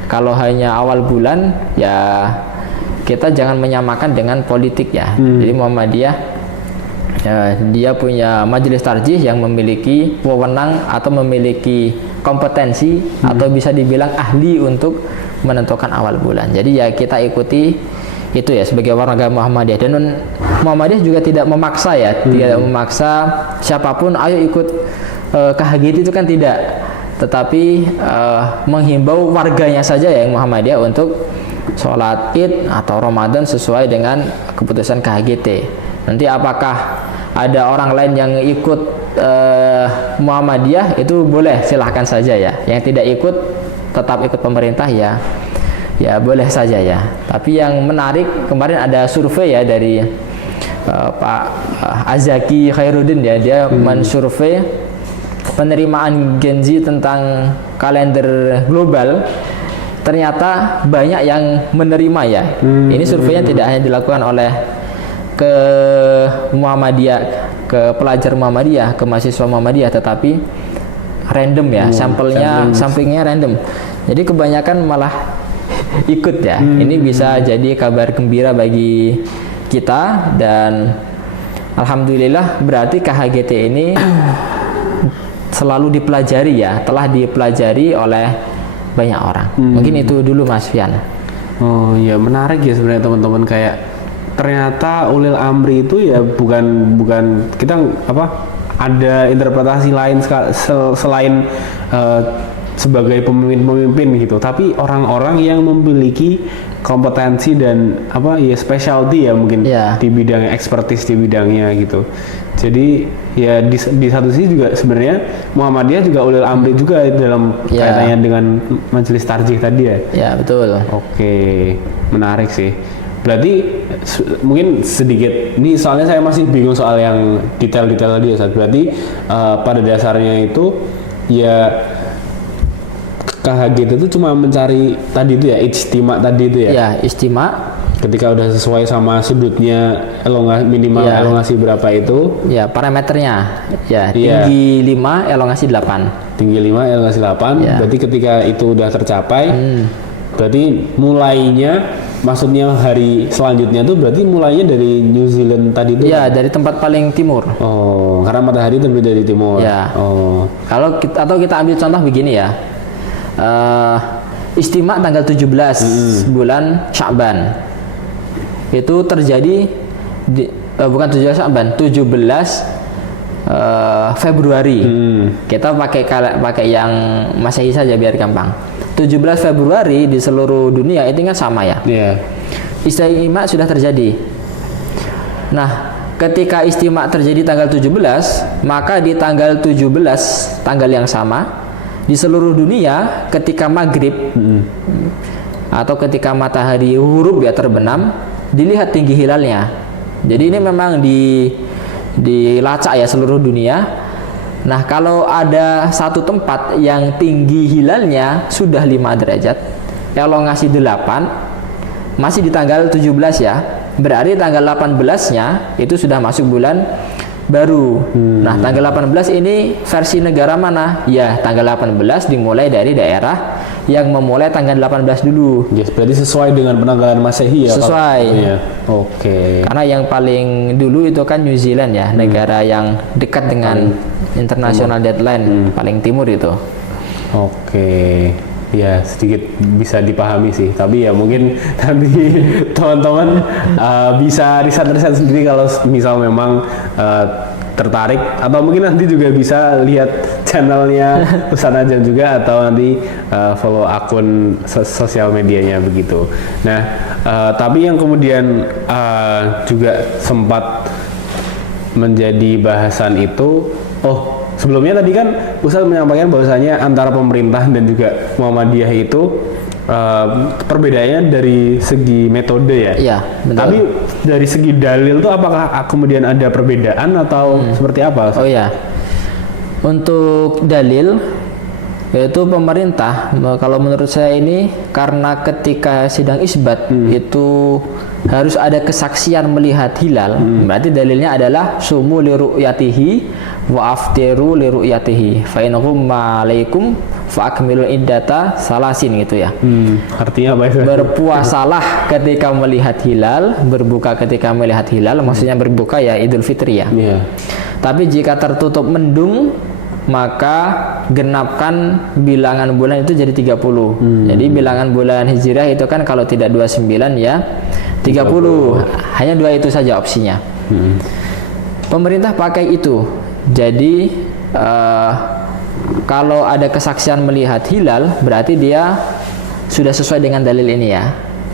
Kalau hanya awal bulan ya kita jangan menyamakan dengan politik ya. Jadi Muhammadiyah dia punya majelis tarjih yang memiliki wewenang atau memiliki kompetensi atau bisa dibilang ahli untuk menentukan awal bulan. Jadi ya kita ikuti itu ya sebagai warga Muhammadiyah. Dan Muhammadiyah juga tidak memaksa ya, tidak memaksa siapapun ayo ikut KHGT itu kan tidak, tetapi menghimbau warganya saja ya yang Muhammadiyah untuk sholat Id atau Ramadan sesuai dengan keputusan KHGT. Nanti apakah ada orang lain yang ikut Muhammadiyah, itu boleh, silahkan saja ya. Yang tidak ikut tetap ikut pemerintah ya, ya boleh saja ya. Tapi yang menarik kemarin ada survei ya dari Pak Azaki Khairuddin ya, dia mensurvei penerimaan Gen Z tentang kalender global. Ternyata banyak yang menerima ya. Ini surveinya tidak hanya dilakukan oleh ke Muhammadiyah, ke pelajar Muhammadiyah, ke mahasiswa Muhammadiyah, tetapi random ya, samplingnya random. Jadi kebanyakan malah ikut ya. Ini bisa jadi kabar gembira bagi kita, dan alhamdulillah berarti KHGT ini selalu dipelajari ya, telah dipelajari oleh banyak orang. Mungkin itu dulu Mas Fian. Oh ya, menarik ya sebenarnya teman-teman, kayak ternyata ulil amri itu ya bukan kita ada interpretasi lain selain sebagai pemimpin gitu, tapi orang-orang yang memiliki kompetensi dan specialty ya mungkin di bidang expertise di bidangnya gitu. Jadi ya di satu sisi juga sebenarnya Muhammadiyah juga ulil amri juga dalam kaitannya dengan majelis tarjih tadi ya. Ya betul. Oke, menarik sih. Berarti mungkin sedikit ini, soalnya saya masih bingung soal yang detail-detail tadi ya Ustaz. Berarti pada dasarnya itu ya KHGT itu cuma mencari tadi itu ya, ijtima tadi itu ya. Ya, ijtima. Ketika udah sesuai sama sudutnya minimal elongasi berapa itu? Ya, parameternya. Ya, tinggi 5, elongasi 8. Tinggi 5, elongasi 8. Ya. Berarti ketika itu udah tercapai, berarti mulainya, maksudnya hari selanjutnya tuh berarti mulainya dari New Zealand tadi itu? Ya, dari tempat paling timur. Oh, karena matahari terbit dari timur. Ya. Oh. Atau kita ambil contoh begini ya. Istimewa tanggal 17 bulan Sya'ban. Itu terjadi bukan 17 Sya'ban, 17 Februari. Kita pakai yang Masehi saja biar gampang. 17 Februari di seluruh dunia itu kan sama ya. Istimewa sudah terjadi. Nah, ketika istimewa terjadi tanggal 17, maka di tanggal 17, tanggal yang sama di seluruh dunia ketika maghrib atau ketika matahari huruf ya terbenam, dilihat tinggi hilalnya. Jadi ini memang dilacak ya seluruh dunia. Nah, kalau ada satu tempat yang tinggi hilalnya sudah 5 derajat, elongasi 8, masih di tanggal 17 ya, berarti tanggal 18-nya itu sudah masuk bulan baru. Nah, tanggal 18 ini versi negara mana? Ya, tanggal 18 dimulai dari daerah yang memulai tanggal 18 dulu. Yes, berarti sesuai dengan penanggalan Masehi ya? Sesuai. Oke. Karena yang paling dulu itu kan New Zealand ya, negara yang dekat dengan international deadline, paling timur itu. Oke. Ya, sedikit bisa dipahami sih, tapi ya mungkin nanti teman-teman bisa riset-riset sendiri kalau misal memang tertarik, atau mungkin nanti juga bisa lihat channelnya Ustadz Ajam juga, atau nanti follow akun sosial medianya begitu. Nah, tapi yang kemudian juga sempat menjadi bahasan itu, sebelumnya tadi kan Ustadz menyampaikan bahwasanya antara pemerintah dan juga Muhammadiyah itu perbedaannya dari segi metode ya. Iya, betul. Tapi dari segi dalil tuh apakah kemudian ada perbedaan atau seperti apa? Oh ya. Untuk dalil yaitu pemerintah, kalau menurut saya ini karena ketika sidang isbat itu harus ada kesaksian melihat hilal, berarti dalilnya adalah sumu li ru'yatihi wa aftiru li ru'yatihi fa in ghumma alaikum fa akmilu iddata salasin gitu ya. Artinya apa itu? Berpuasalah ketika melihat hilal, berbuka ketika melihat hilal, maksudnya berbuka ya Idul Fitri ya. Tapi jika tertutup mendung, maka genapkan bilangan bulan itu jadi 30. Jadi bilangan bulan Hijriah itu kan kalau tidak 29 ya 30. Hanya 2 itu saja opsinya. Pemerintah pakai itu. Jadi kalau ada kesaksian melihat hilal, berarti dia sudah sesuai dengan dalil ini ya.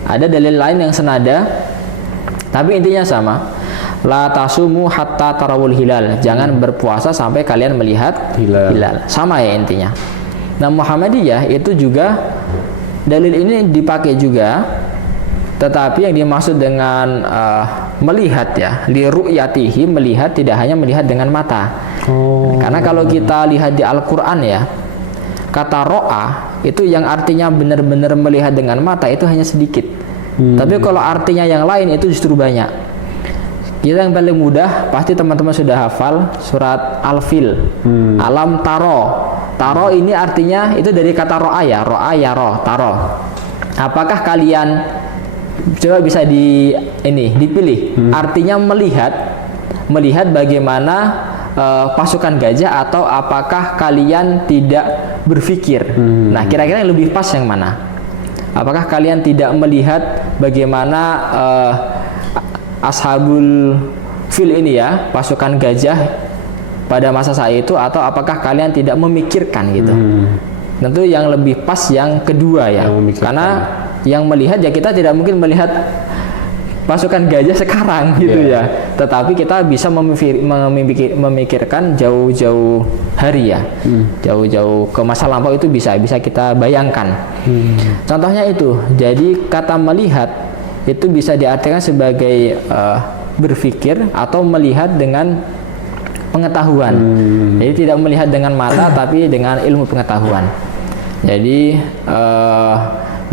Ada dalil lain yang senada, tapi intinya sama. La tasumu hatta tarawul hilal. Jangan berpuasa sampai kalian melihat hilal. Sama ya intinya. Nah, Muhammadiyah itu juga dalil ini dipakai juga, tetapi yang dimaksud dengan melihat ya, li ru'yatihi, melihat tidak hanya melihat dengan mata. Karena kalau kita lihat di Al-Qur'an ya, kata ro'a itu yang artinya benar-benar melihat dengan mata itu hanya sedikit. Tapi kalau artinya yang lain itu justru banyak. Kita yang paling mudah pasti teman-teman sudah hafal surat Al-Fil. Alam taro. Taro ini artinya itu dari kata ro'a ya, taro. Apakah kalian, coba bisa dipilih. Artinya melihat bagaimana pasukan gajah, atau apakah kalian tidak berpikir? Nah, kira-kira yang lebih pas yang mana? Apakah kalian tidak melihat bagaimana ashabul fil ini ya, pasukan gajah pada masa saat itu, atau apakah kalian tidak memikirkan gitu? Tentu yang lebih pas yang kedua ya, karena yang melihat ya kita tidak mungkin melihat pasukan gajah sekarang gitu ya, tetapi kita bisa memikirkan jauh-jauh hari ya, jauh-jauh ke masa lampau itu bisa kita bayangkan. Contohnya itu, jadi kata melihat itu bisa diartikan sebagai berpikir atau melihat dengan pengetahuan. Jadi tidak melihat dengan mata tapi dengan ilmu pengetahuan. Jadi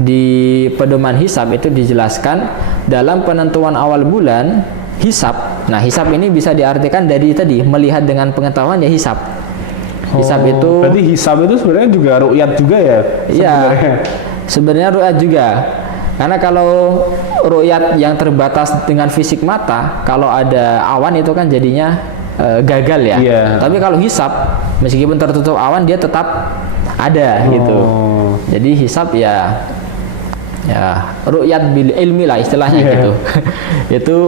di pedoman hisab itu dijelaskan dalam penentuan awal bulan hisab. Nah, hisab ini bisa diartikan dari tadi melihat dengan pengetahuan ya hisab. Hisab itu berarti hisab itu sebenarnya juga ru'yat juga ya? Iya. Sebenarnya ru'yat juga. Karena kalau ru'yat yang terbatas dengan fisik mata, kalau ada awan itu kan jadinya gagal ya. Tapi kalau hisab meskipun tertutup awan dia tetap ada gitu. Jadi hisab ya ru'yat bil ilmi lah istilahnya gitu. Itu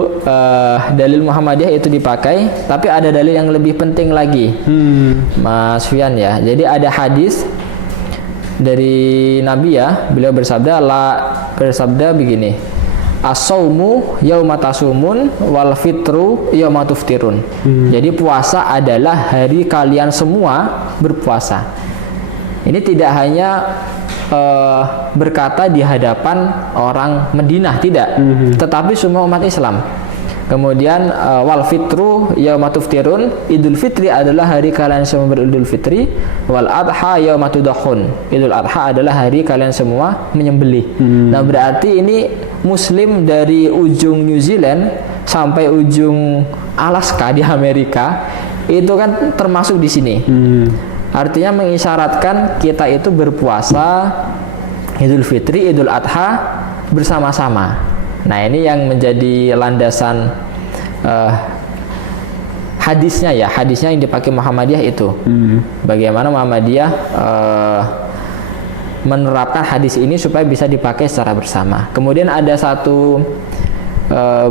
dalil Muhammadiyah itu dipakai, tapi ada dalil yang lebih penting lagi, Mas Fian ya. Jadi ada hadis dari Nabi ya, beliau bersabda begini, as-saumu yauma tasumun wal fitru yauma tuftirun. Jadi puasa adalah hari kalian semua berpuasa. Ini tidak hanya berkata di hadapan orang Madinah, tidak, tetapi semua umat Islam. Kemudian wal fitru yauma tuftirun, Idul Fitri adalah hari kalian semua beridul fitri, wal adha yauma tudahun, Idul Adha adalah hari kalian semua menyembelih. Nah, berarti ini muslim dari ujung New Zealand sampai ujung Alaska di Amerika itu kan termasuk di sini. Artinya mengisyaratkan kita itu berpuasa Idul Fitri, Idul Adha bersama-sama. Nah, ini yang menjadi landasan hadisnya ya, hadisnya yang dipakai Muhammadiyah itu. Bagaimana Muhammadiyah menerapkan hadis ini supaya bisa dipakai secara bersama. Kemudian ada satu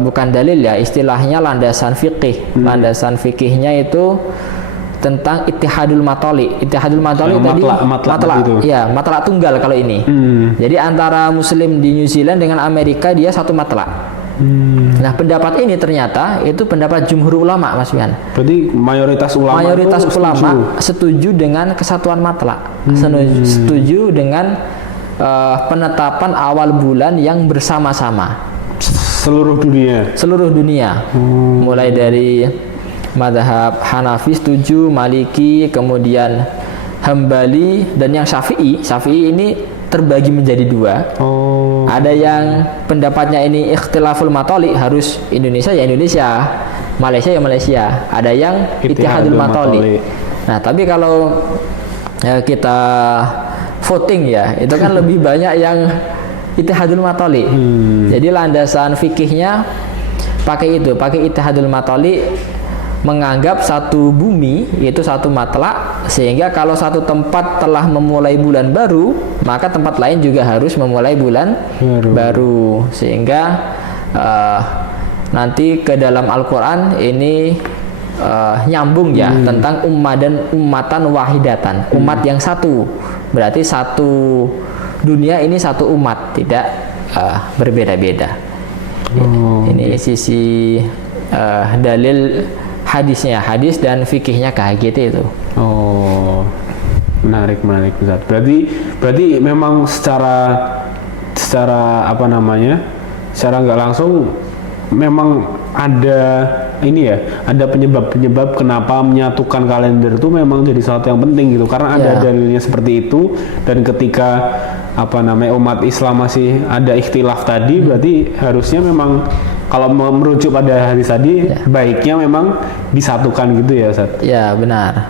bukan dalil ya, istilahnya landasan fikih. Landasan fikihnya itu tentang ittihadul matali. Ittihadul matali tadi matlak tunggal kalau ini. Jadi antara muslim di New Zealand dengan Amerika dia satu matlak. Nah, pendapat ini ternyata itu pendapat jumhur ulama, Mas Mian. Berarti mayoritas ulama setuju dengan kesatuan matlak. Setuju dengan penetapan awal bulan yang bersama-sama. Seluruh dunia. Mulai dari mazhab Hanafi setuju, Maliki, kemudian Hambali, dan yang Syafi'i ini terbagi menjadi dua. Ada yang pendapatnya ini ikhtilaful matoli, harus Indonesia ya Indonesia, Malaysia ya Malaysia. Ada yang ittihadul matoli. Nah, tapi kalau kita voting ya, itu kan lebih banyak yang ittihadul matoli. Jadi landasan fikihnya pakai ittihadul matoli, menganggap satu bumi itu satu matlak, sehingga kalau satu tempat telah memulai bulan baru, maka tempat lain juga harus memulai bulan baru. Sehingga nanti ke dalam Al-Quran ini nyambung ya, tentang ummatan wahidatan, umat yang satu. Berarti satu dunia ini satu umat, tidak berbeda-beda. Ini sisi dalil hadisnya, hadis dan fikihnya KHGT itu. Oh, menarik Ustaz. Berarti memang secara apa namanya, secara nggak langsung memang ada ini ya, ada penyebab kenapa menyatukan kalender itu memang jadi sesuatu yang penting gitu, karena ada dalilnya seperti itu. Dan ketika apa namanya umat Islam masih ada ikhtilaf tadi, berarti harusnya memang kalau merujuk pada hadis tadi, baiknya memang disatukan gitu ya Ustaz? Ya benar,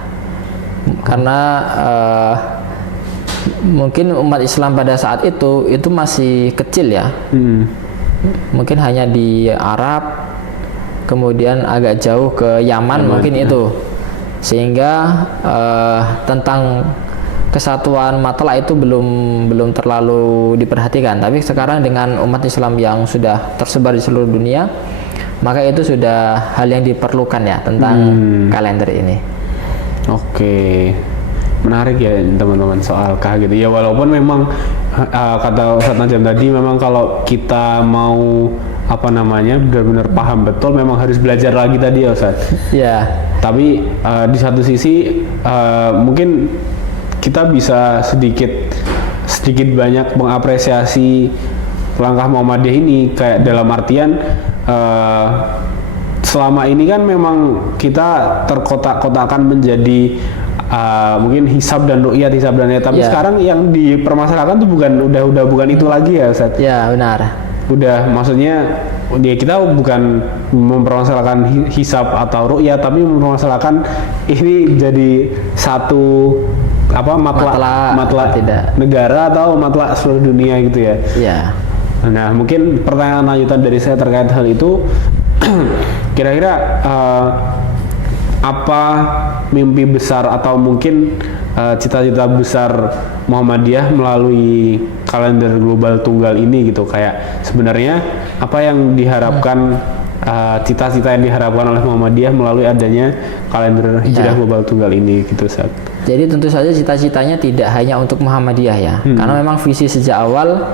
karena mungkin umat Islam pada saat itu masih kecil ya, mungkin hanya di Arab, kemudian agak jauh ke Yaman mungkin itu, sehingga tentang kesatuan matlak itu belum terlalu diperhatikan. Tapi sekarang dengan umat Islam yang sudah tersebar di seluruh dunia, maka itu sudah hal yang diperlukan ya tentang kalender ini. Oke, menarik ya teman-teman soal KHGT. Ya walaupun memang kata Ustaz Najam tadi, memang kalau kita mau apa namanya benar-benar paham betul, memang harus belajar lagi tadi ya Ustaz. Ya. Tapi di satu sisi mungkin kita bisa sedikit banyak mengapresiasi langkah Muhammadiyah ini, kayak dalam artian selama ini kan memang kita terkotak-kotakan menjadi mungkin hisab dan ru'yat, tapi sekarang yang dipermasalahkan tuh udah bukan itu lagi ya Ustaz. Ya benar. Udah, maksudnya ya kita bukan mempermasalahkan hisab atau ru'yat, tapi mempermasalahkan ini jadi satu apa matlak negara atau matlak seluruh dunia gitu ya. Iya. Nah, mungkin pertanyaan lanjutan dari saya terkait hal itu, kira-kira apa mimpi besar atau mungkin cita-cita besar Muhammadiyah melalui kalender global tunggal ini gitu? Kayak sebenarnya apa yang diharapkan, cita-cita yang diharapkan oleh Muhammadiyah melalui adanya kalender hijrah global tunggal ini gitu Ustaz. Jadi tentu saja cita-citanya tidak hanya untuk Muhammadiyah ya, karena memang visi sejak awal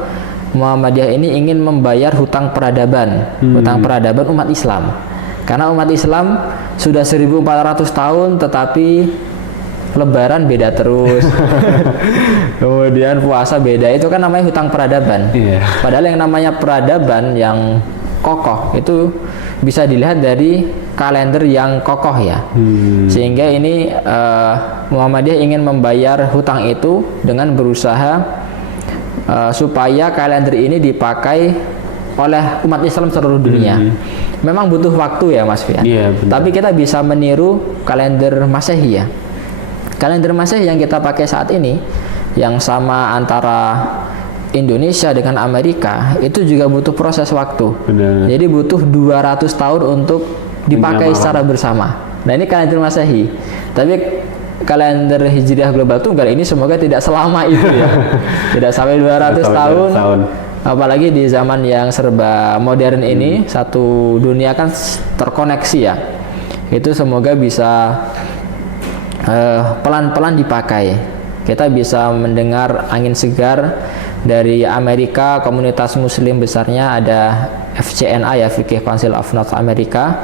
Muhammadiyah ini ingin membayar hutang peradaban umat Islam. Karena umat Islam sudah 1400 tahun tetapi Lebaran beda terus. Kemudian puasa beda, itu kan namanya hutang peradaban. Padahal yang namanya peradaban yang kokoh itu bisa dilihat dari kalender yang kokoh ya. Sehingga ini Muhammadiyah ingin membayar hutang itu dengan berusaha supaya kalender ini dipakai oleh umat Islam seluruh dunia. Memang butuh waktu ya Mas Fian. Tapi kita bisa meniru kalender Masehi ya. Kalender Masehi yang kita pakai saat ini, yang sama antara Indonesia dengan Amerika, itu juga butuh proses waktu. Jadi butuh 200 tahun untuk dipakai secara bersama. Nah ini kalender Masehi. Tapi kalender Hijriah global tunggal ini semoga tidak selama itu ya. Tidak sampai 200 tahun. Apalagi di zaman yang serba modern ini, satu dunia kan terkoneksi ya. Itu semoga bisa pelan-pelan dipakai. Kita bisa mendengar angin segar dari Amerika. Komunitas muslim besarnya ada FCNA ya, Fikih Council of North America,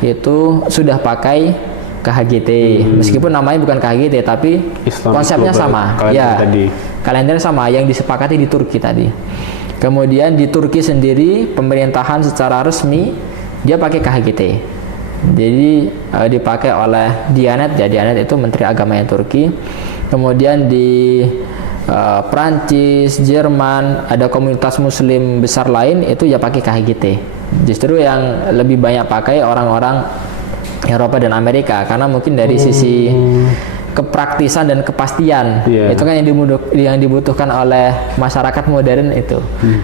itu sudah pakai KHGT. Meskipun namanya bukan KHGT tapi konsepnya sama ya, kalendernya sama yang disepakati di Turki tadi. Kemudian di Turki sendiri pemerintahan secara resmi dia pakai KHGT. Jadi dipakai oleh Diyanet ya, Diyanet itu Menteri Agamanya Turki. Kemudian di Prancis, Jerman, ada komunitas muslim besar lain itu ya pakai KHGT. Justru yang lebih banyak pakai orang-orang Eropa dan Amerika, karena mungkin dari sisi kepraktisan dan kepastian itu kan yang dibutuhkan oleh masyarakat modern itu.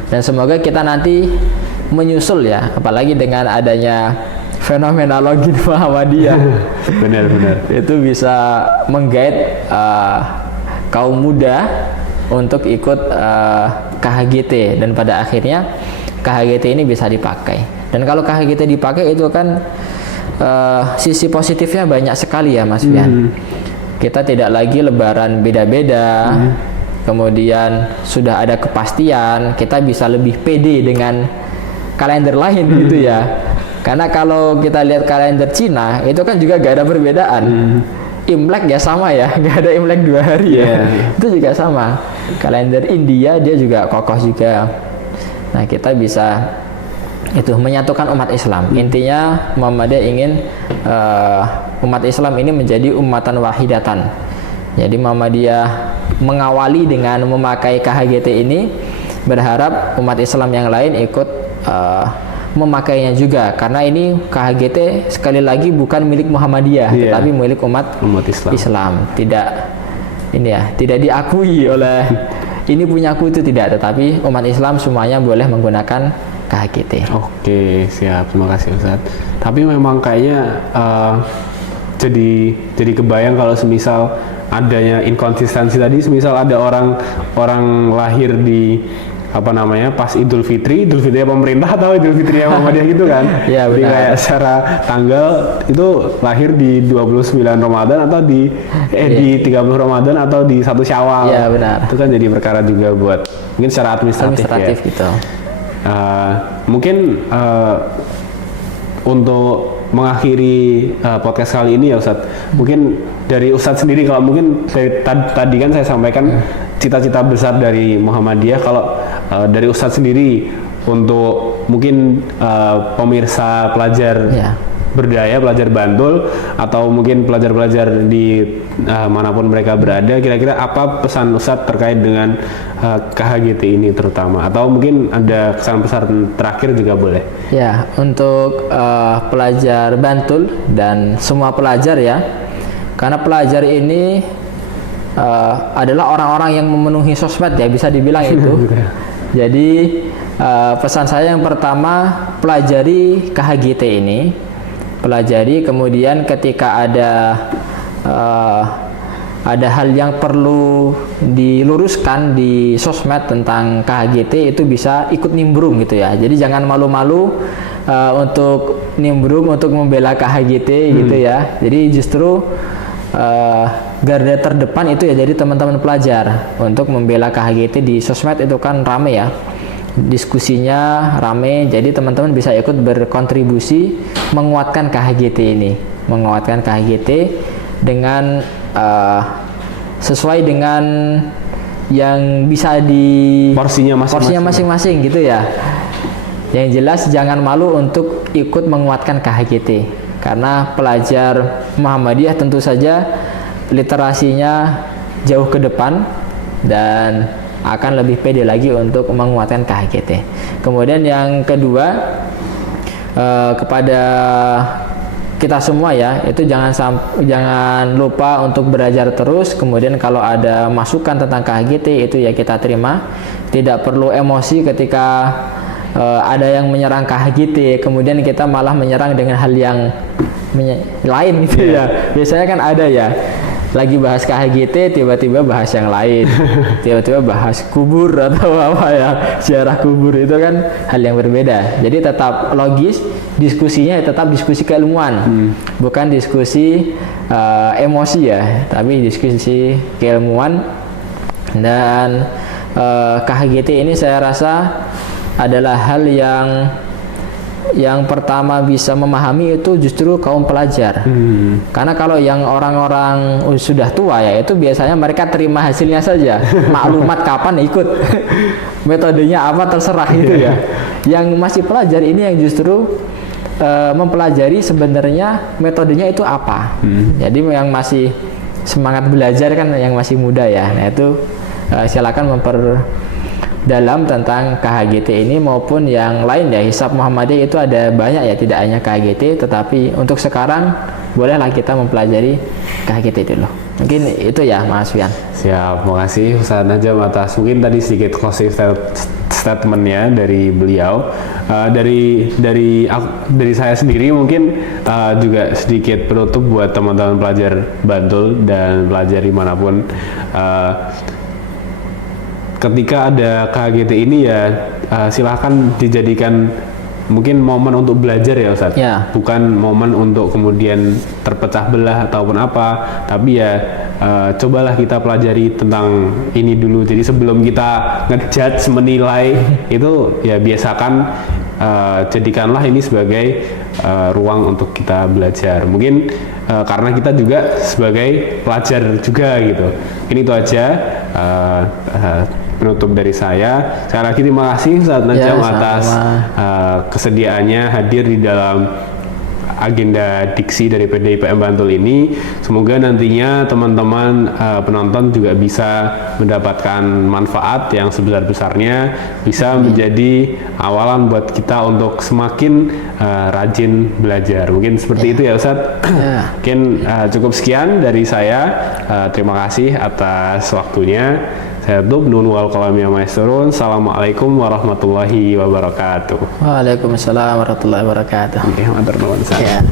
Dan semoga kita nanti menyusul ya, apalagi dengan adanya fenomenologi Muhammadiyah. Benar-benar. Itu bisa menggait kaum muda untuk ikut KHGT, dan pada akhirnya KHGT ini bisa dipakai. Dan kalau KHGT dipakai itu kan sisi positifnya banyak sekali ya Mas Fian. Kita tidak lagi lebaran beda-beda, kemudian sudah ada kepastian, kita bisa lebih pede dengan kalender lain gitu ya. Karena kalau kita lihat kalender Cina itu kan juga gak ada perbedaan. Imlek ya sama ya, gak ada Imlek 2 hari ya. Itu juga sama. Kalender India dia juga kokoh juga. Nah, kita bisa itu menyatukan umat Islam. Intinya Muhammadiyah ingin umat Islam ini menjadi ummatan wahidatan. Jadi Muhammadiyah mengawali dengan memakai KHGT ini, berharap umat Islam yang lain ikut memakainya juga, karena ini KHGT sekali lagi bukan milik Muhammadiyah, tetapi milik umat Islam. Tidak diakui oleh ini punyaku itu tidak, tetapi umat Islam semuanya boleh menggunakan KHGT. Oke, siap. Terima kasih Ustaz. Tapi memang kayaknya jadi kebayang kalau semisal adanya inkonsistensi tadi, semisal ada orang lahir di pas Idul Fitri pemerintah atau Idul Fitri yang Muhammadiyah gitu kan. Ya, jadi kayak secara tanggal itu lahir di 29 Ramadan atau di 30 Ramadan atau di 1 Syawal. Iya, benar. Itu kan jadi perkara juga buat mungkin secara administratif ya. Gitu. Mungkin untuk mengakhiri podcast kali ini ya Ustadz, mungkin dari Ustadz sendiri, kalau mungkin dari tadi kan saya sampaikan cita-cita besar dari Muhammadiyah, kalau dari Ustadz sendiri untuk mungkin pemirsa pelajar berdaya, pelajar Bantul, atau mungkin pelajar-pelajar di manapun mereka berada, kira-kira apa pesan Ustadz terkait dengan KHGT ini terutama, atau mungkin ada kesan-pesan terakhir juga boleh. Ya, untuk pelajar Bantul dan semua pelajar ya, karena pelajar ini adalah orang-orang yang memenuhi sosmed ya, bisa dibilang itu. Jadi pesan saya yang pertama, pelajari KHGT ini, pelajari, kemudian ketika ada hal yang perlu diluruskan di sosmed tentang KHGT, itu bisa ikut nimbrung gitu ya. Jadi jangan malu-malu untuk nimbrung, untuk membela KHGT gitu ya. Jadi justru garda terdepan itu ya jadi teman-teman pelajar untuk membela KHGT di sosmed. Itu kan rame ya, diskusinya rame, jadi teman-teman bisa ikut berkontribusi menguatkan KHGT ini, menguatkan KHGT dengan sesuai dengan yang bisa di porsinya masing-masing gitu ya. Yang jelas jangan malu untuk ikut menguatkan KHGT, karena pelajar Muhammadiyah tentu saja literasinya jauh ke depan dan akan lebih pede lagi untuk menguatkan KHGT. Kemudian yang kedua, kepada kita semua ya, itu jangan lupa untuk belajar terus. Kemudian kalau ada masukan tentang KHGT itu ya kita terima. Tidak perlu emosi ketika ada yang menyerang KHGT, kemudian kita malah menyerang dengan hal yang lain gitu ya. Biasanya kan ada ya, lagi bahas KHGT tiba-tiba bahas yang lain, tiba-tiba bahas kubur atau apa ya, sejarah kubur, itu kan hal yang berbeda. Jadi tetap logis, diskusinya tetap diskusi keilmuan, bukan diskusi emosi ya, tapi diskusi keilmuan. Dan KHGT ini saya rasa adalah hal yang pertama bisa memahami itu justru kaum pelajar. Karena kalau yang orang-orang sudah tua ya, itu biasanya mereka terima hasilnya saja. Maklumat kapan ikut, metodenya apa terserah gitu ya. Yang masih pelajar ini yang justru mempelajari sebenarnya metodenya itu apa. Jadi yang masih semangat belajar kan yang masih muda ya. Nah itu silakan dalam tentang KHGT ini maupun yang lain ya. Hisab Muhammadiyah itu ada banyak ya, tidak hanya KHGT, tetapi untuk sekarang bolehlah kita mempelajari KHGT dulu. Mungkin itu ya Mas Fian. Siap, makasih Ustaz Najam atas mungkin tadi sedikit closing statementnya dari beliau. Dari saya sendiri mungkin juga sedikit penutup buat teman-teman pelajar Bantul dan pelajar dimanapun. Ketika ada KHGT ini ya silahkan dijadikan mungkin momen untuk belajar ya Ustadz, bukan momen untuk kemudian terpecah belah ataupun apa, tapi ya cobalah kita pelajari tentang ini dulu. Jadi sebelum kita ngejudge, menilai itu ya biasakan, jadikanlah ini sebagai ruang untuk kita belajar. Mungkin karena kita juga sebagai pelajar juga gitu. Ini itu aja penutup dari saya. Sekali lagi terima kasih Ustadz Najam atas kesediaannya hadir di dalam agenda diksi dari PDIPM Bantul ini. Semoga nantinya teman-teman penonton juga bisa mendapatkan manfaat yang sebesar-besarnya, bisa menjadi awalan buat kita untuk semakin rajin belajar. Mungkin seperti itu ya Ustadz. Mungkin cukup sekian dari saya. Terima kasih atas waktunya. Saya tutup, nun wal qalam ya maesturun. Assalamualaikum warahmatullahi wabarakatuh. Waalaikumsalam warahmatullahi wabarakatuh. Oke, matur nuwun. Ya.